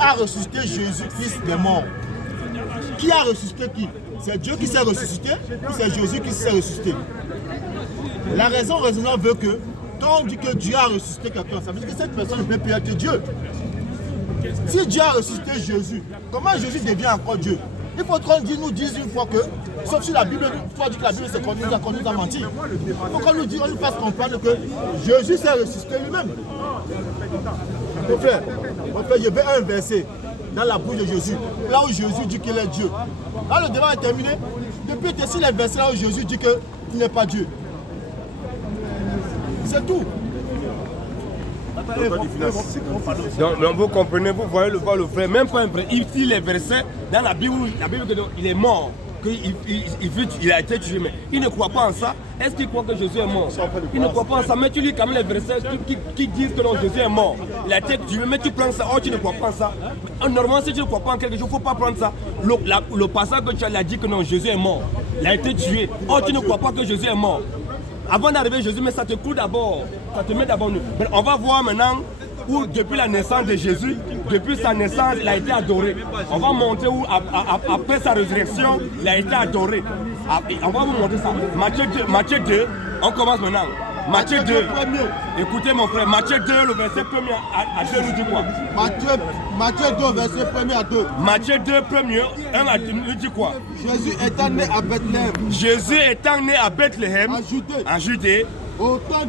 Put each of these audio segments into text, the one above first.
a ressuscité Jésus-Christ des morts? Qui a ressuscité qui? C'est Dieu qui s'est ressuscité ou c'est Jésus qui s'est ressuscité? La raison raisonnable veut que quand on dit que Dieu a ressuscité quelqu'un, ça veut dire que cette personne ne peut plus être Dieu. Si Dieu a ressuscité Jésus, comment Jésus devient encore Dieu? Il faut qu'on nous dise une fois que, sauf si la Bible, il faut dire que la Bible c'est qu'on nous a menti. Il faut qu'on nous dise, on nous fasse comprendre que Jésus s'est ressuscité lui-même. Mon frère, je vais un verset dans la bouche de Jésus, là où Jésus dit qu'il est Dieu. Là, le débat est terminé. Depuis que si les versets là où Jésus dit qu'il n'est pas Dieu. C'est tout. Donc vous comprenez, vous voyez le vrai, même pas un vrai. Ici les versets dans la Bible il est mort, qu'il a été tué, mais il ne croit pas en ça. Est-ce qu'il croit que Jésus est mort? Il ne croit pas en ça, mais tu lis quand même les versets qui disent que non, Jésus est mort. Il a été tué, mais tu prends ça, oh tu ne crois pas en ça. Normalement si tu ne crois pas en quelque chose, il ne faut pas prendre ça. Le passage que tu as dit que non, Jésus est mort, il a été tué, oh tu ne crois pas que Jésus est mort. Avant d'arriver Jésus, mais ça te coule d'abord, ça te met d'abord. On va voir maintenant où depuis la naissance de Jésus, depuis sa naissance, il a été adoré. On va montrer où après sa résurrection, il a été adoré. On va vous montrer ça. Matthieu 2, on commence maintenant. Matthieu 2, écoutez mon frère, Matthieu 2, le verset 1er à 2 nous dit quoi? Matthieu 2, verset 1er à 2. Matthieu 2, 1er, 1 à 2 nous dit quoi? Jésus étant né à Bethléem. Jésus étant né à Bethléem, en Judée, au temps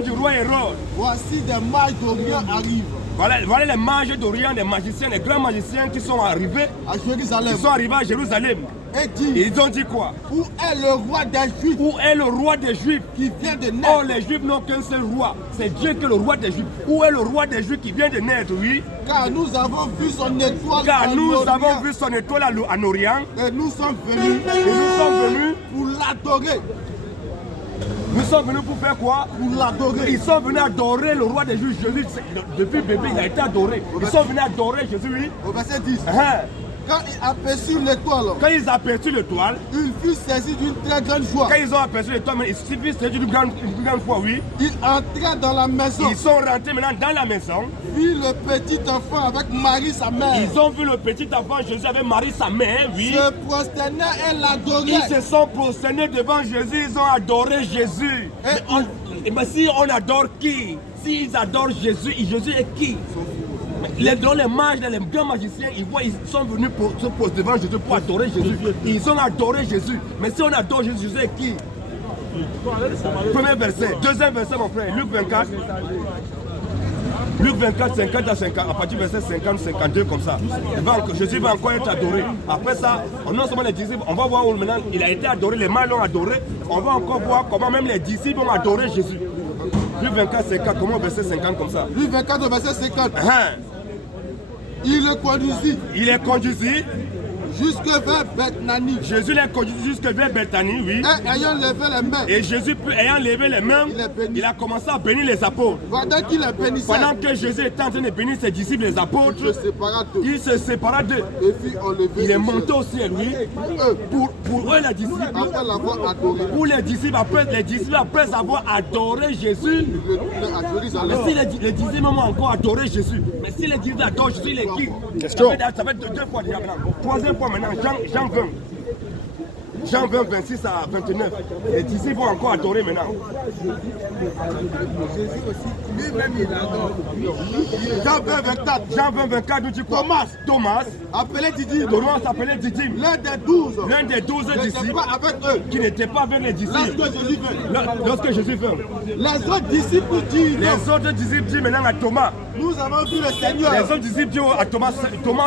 du roi Hérode. Voici des mages d'Orient arrivent. Voilà les mages d'Orient, les magiciens, les grands magiciens qui sont arrivés à Jérusalem. Ils sont arrivés à Jérusalem. Et ils ont dit quoi? Où est le roi des Juifs? Où est le roi des Juifs qui vient de naître? Oh, les Juifs n'ont qu'un seul roi. C'est Dieu qui est le roi des Juifs. Où est le roi des Juifs qui vient de naître, oui? Car nous avons vu son étoile en Orient. Et nous sommes venus pour l'adorer. Nous sommes venus pour faire quoi? Pour l'adorer. Ils sont venus adorer le roi des Juifs. Jésus, depuis bébé, il a été adoré. Ils sont venus adorer Jésus, oui. Au verset 10. Quand ils aperçurent l'étoile, ils furent saisis d'une très grande joie. Quand ils ont aperçu l'étoile, ils furent saisis d'une grande joie, oui. Ils entrèrent dans la maison. Ils sont rentrés maintenant dans la maison. Vu le petit enfant avec Marie, sa mère. Ils ont vu le petit enfant Jésus avec Marie, sa mère, oui. Se prosternaient et l'adoraient. Ils se sont prosternés devant Jésus, ils ont adoré Jésus. Mais si on adore qui? S'ils adorent Jésus, Jésus est qui? Les mages, les grands magiciens, ils sont venus pour se poser devant Jésus pour adorer Jésus. Ils ont adoré Jésus. Mais si on adore Jésus, Jésus est qui? Premier verset. Deuxième verset, mon frère. Luc 24. Luc 24, 50 à 50, à partir du verset 50, 52, comme ça. Jésus va encore être adoré. Après ça, non seulement les disciples, on va voir où maintenant il a été adoré, les mages l'ont adoré. On va encore voir comment même les disciples ont adoré Jésus. Luc 24, 50, comment verset 50 comme ça? Luc 24, verset 50. Il le conduisit. Il est conduisit. Jusque vers Bethanie. Jésus les conduit jusque vers Bethanie, oui. Et ayant levé les mains. Et Jésus, ayant levé les mains, il a commencé à bénir les apôtres. Pendant qu'il les bénissait. Pendant que Jésus était en train de bénir ses disciples, les apôtres, il se sépara d'eux. Il est monté au ciel, oui. Pour eux, les disciples. Après l'avoir adoré. Pour les disciples, après avoir adoré Jésus. Mais si les disciples ont encore adoré Jésus. Mais si les disciples adorent Jésus, il est qui? Ça va être deux fois déjà maintenant. Troisième fois maintenant, Jean 20. Jean 20, 26 à 29. Les disciples vont encore adorer maintenant. Jésus aussi, lui-même il adore. Jean 20, 24. Jean 20, 24 nous dit quoi? Thomas, appelé Didyme. Thomas appelé Didyme. L'un des 12. L'un des 12 disciples. Avec eux. Qui n'était pas avec les disciples. Lorsque Jésus vint. Les autres disciples disent. Les autres disciples disent maintenant à Thomas. Nous avons vu le Seigneur. Les autres disciples disent à Thomas,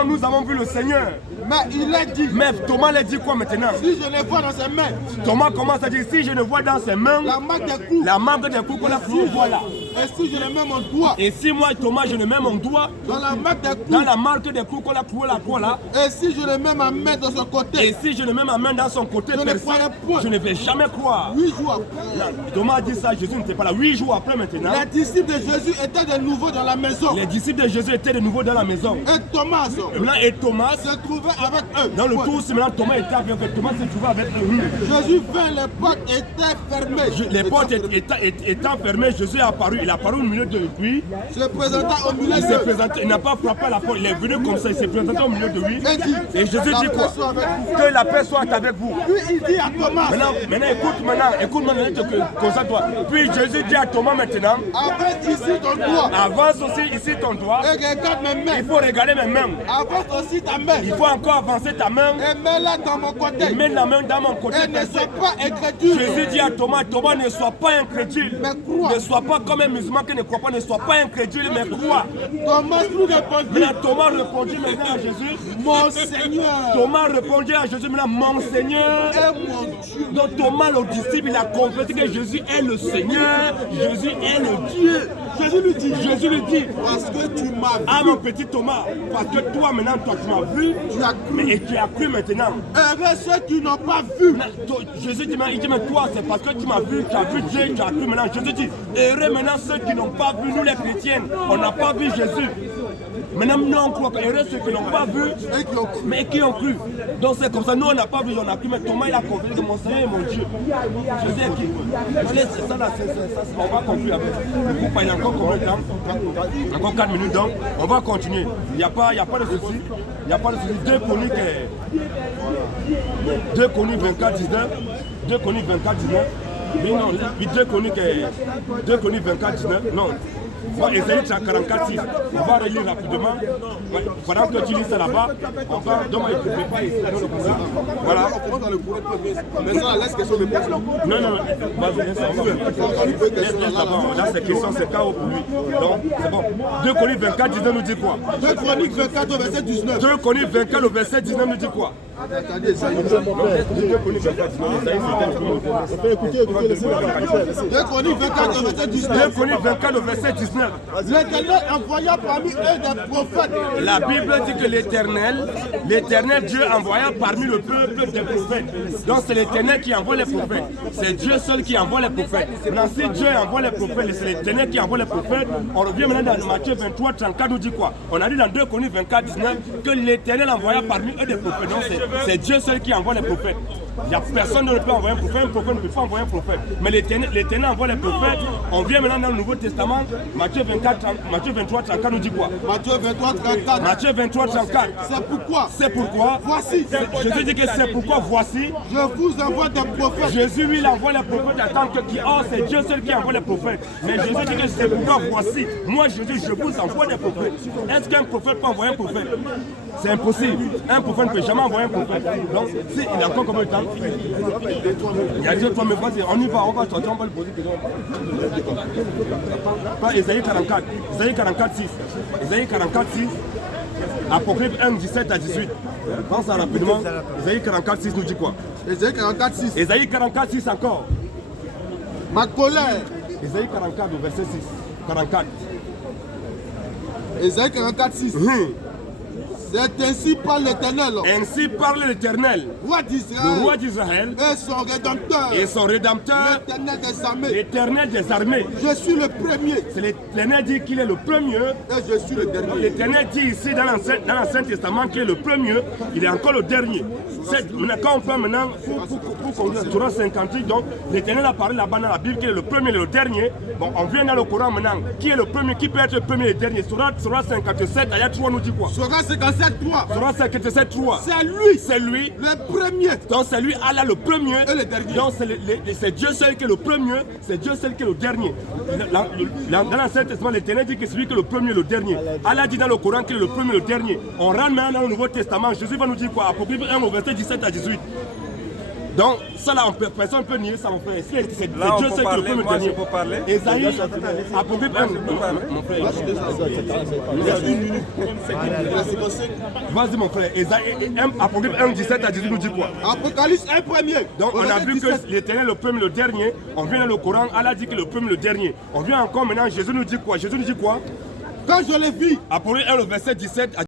nous avons vu le Seigneur. Mais il a dit. Mais Thomas l'a dit quoi maintenant? Si je le vois dans ses mains. Thomas commence à dire, si je le vois dans ses mains. La marque des coups. La marque des coups qu'on a pris, voilà. Et si je le mets mon doigt. Et si moi, Thomas, je le mets mon doigt. Dans la marque des coups. Dans la marque des coups qu'on a trouvé la croix là. Et si je le mets ma main dans son côté. Et si je le mets ma main dans son côté, je ne vais jamais croire. 8 jours après. Thomas a dit ça, Jésus n'était pas là. 8 jours après maintenant. Les disciples de Jésus étaient de nouveau dans la maison. Les disciples de Jésus étaient de nouveau dans la maison. Et Thomas. Se trouvait avec eux. Dans le tour, maintenant Thomas était avec eux. Thomas se trouvait avec eux. Jésus vint, les portes étaient fermées. Les portes étant fermées, Jésus est apparu. il a parlé au milieu de lui. Se présentant au milieu Il s'est de présenté, il n'a pas frappé à la porte, il est venu comme ça, il s'est présenté au milieu de lui. Et Jésus dit quoi? soit avec vous. Que la paix soit avec vous. Puis il dit à Thomas, Écoute maintenant, concentre-toi. Puis Jésus dit à Thomas maintenant, avance ici ton doigt avance aussi ici ton doigt. et regarde mes mains. Il faut regarder mes mains. Avance aussi ta main Il faut encore avancer ta main et mets-la dans mon côté. et mets la main dans mon côté. Et ne sois pas incrédule. Jésus dit à Thomas, Thomas, ne sois pas incrédule. Mais crois. Ne sois pas comme un musulman qui ne croit pas, ne sois pas incrédule, mais crois. Thomas nous répondit, Maintenant, Thomas répondit maintenant à Jésus. mon Seigneur Thomas répondit à Jésus maintenant, mon Seigneur. et mon Dieu. Donc Thomas, le disciple, il a compris que Jésus est le Seigneur, Jésus est le Dieu. Jésus lui dit, Parce que tu m'as ah vu, mon petit Thomas, parce que toi maintenant, toi tu m'as vu, tu as cru. et tu as cru maintenant. Heureux ceux qui n'ont pas vu. Jésus dit, il dit, mais toi, c'est parce que tu m'as vu, tu as vu Dieu, tu as cru maintenant. Jésus dit, heureux maintenant ceux qui n'ont pas vu, nous les chrétiens, on n'a pas vu Jésus. Maintenant, nous on croit que heureux ceux qui n'ont pas vu, Et qui ont cru. mais qui ont cru. Donc c'est comme ça, nous on n'a pas vu, on a cru, mais Thomas il a compris que mon Seigneur est mon Dieu. Jésus est qui? C'est ça là, on va conclure avec. Le groupe il y a encore combien de temps? Encore 4 minutes, donc on va continuer. Il n'y a pas de souci. Il n'y a pas de souci. Deux connus 24-19. 2 connus 24-19. Mais non, 2 connus 24-19. Non. Esaïe 44-6. On va relire rapidement. Ouais, pendant que tu lis ça là-bas, on va. Donc, il ne peut pas ici. Voilà. Mais ça, laisse question de personne. Non. Vas-y, laisse d'abord. Là, c'est question, c'est KO pour lui. Donc, c'est bon. 2 Chroniques 24, 19 nous dit quoi? 2 Chroniques 24 au verset 19. 2 Chroniques 24 au verset 19 nous dit quoi? Attendez, ça y est. 2 Chroniques 24, 19. Écoutez, laissez-moi. 2 Chroniques 24 au verset 19. 2 Chroniques 24 au verset 19. L'Éternel envoya parmi eux des prophètes. La Bible dit que l'Éternel Dieu envoya parmi le peuple des prophètes. Donc c'est l'Éternel qui envoie les prophètes. C'est Dieu seul qui envoie les prophètes. Maintenant si Dieu envoie les prophètes, c'est l'Éternel qui envoie les prophètes. On revient maintenant dans Matthieu 23, 34, nous dit quoi? On a dit dans 2 Chroniques 24, 19 que l'Éternel envoya parmi eux des prophètes. Donc c'est Dieu seul qui envoie les prophètes. Il n'y a personne qui ne peut envoyer un prophète ne peut pas envoyer un prophète. Mais l'Éternel envoie les prophètes. On vient maintenant dans le Nouveau Testament, Matthieu 23, 34 nous dit quoi? Matthieu 23, 34. Matthieu 23, 34. C'est pourquoi. Voici. Jésus dit que c'est pourquoi voici. Je vous envoie des prophètes. Jésus, lui, il envoie les prophètes en tant que qui. Oh, c'est Dieu seul qui envoie les prophètes. Mais Jésus dit que c'est pourquoi voici. Moi, Jésus, je vous envoie des prophètes. Est-ce qu'un prophète peut envoyer un prophète? C'est impossible. Un prophète ne peut jamais envoyer un prophète. Donc, il y a encore combien de temps? Il y a 2-3 mais vas-y, on y va, on va le poser. Pas Esaïe 44. Esaïe 44, 6. Esaïe 44, 6. Apocalypse 1, 17 à 18. Pense ça rapidement. Esaïe 44, 6 nous dit quoi? Esaïe 44, 6. Esaïe 44, 6 encore. Ma colère. Esaïe 44 au verset 6. 44. Esaïe 44, 6. C'est ainsi parle l'Éternel. Ainsi parle l'Éternel, Roi le roi d'Israël et son Rédempteur. et son Rédempteur, L'Éternel des armées. l'Éternel des armées. Je suis le premier C'est l'Éternel dit qu'il est le premier. et je suis le dernier. L'Éternel dit ici dans l'Ancien Testament qu'il est le premier, il est encore le dernier. Quand on prend maintenant, pour conclure, Torah 58, donc l'Éternel a parlé là-bas dans la Bible qu'il est le premier et le dernier. Bon, on vient dans le Coran maintenant. Qui est le premier? Qui peut être le premier et le dernier? Torah 57, ayat 3 nous dit quoi? Sera 57, 3. Torah 57, 3. C'est lui le premier. Donc c'est lui, Allah le premier. Et le dernier. Donc c'est Dieu seul qui est le premier, c'est Dieu seul qui est le dernier. Dans l'Ancien Testament, l'Éternel dit que c'est lui qui est le premier et le dernier. Allah dit dans le Coran qu'il est le premier et le dernier. On rentre maintenant dans le Nouveau Testament. Jésus va nous dire quoi? Apocalypse 1 au verset 17 à 18. Donc, ça là, personne ne peut nier ça, mon frère. C'est Dieu seul qui est le premier dernier. Esaïe, Apocalypse 1. Mon frère. Vas-y, mon frère. Apocalypse 1, 17 à 18 nous dit quoi? Apocalypse 1 premier. Donc, on a vu que l'Éternel est le premier, le dernier. On vient dans le Coran, Allah dit que le premier, le dernier. On vient encore maintenant, Jésus nous dit quoi? Jésus nous dit quoi? Quand je l'ai vu, Apocalypse 1, le verset 17 à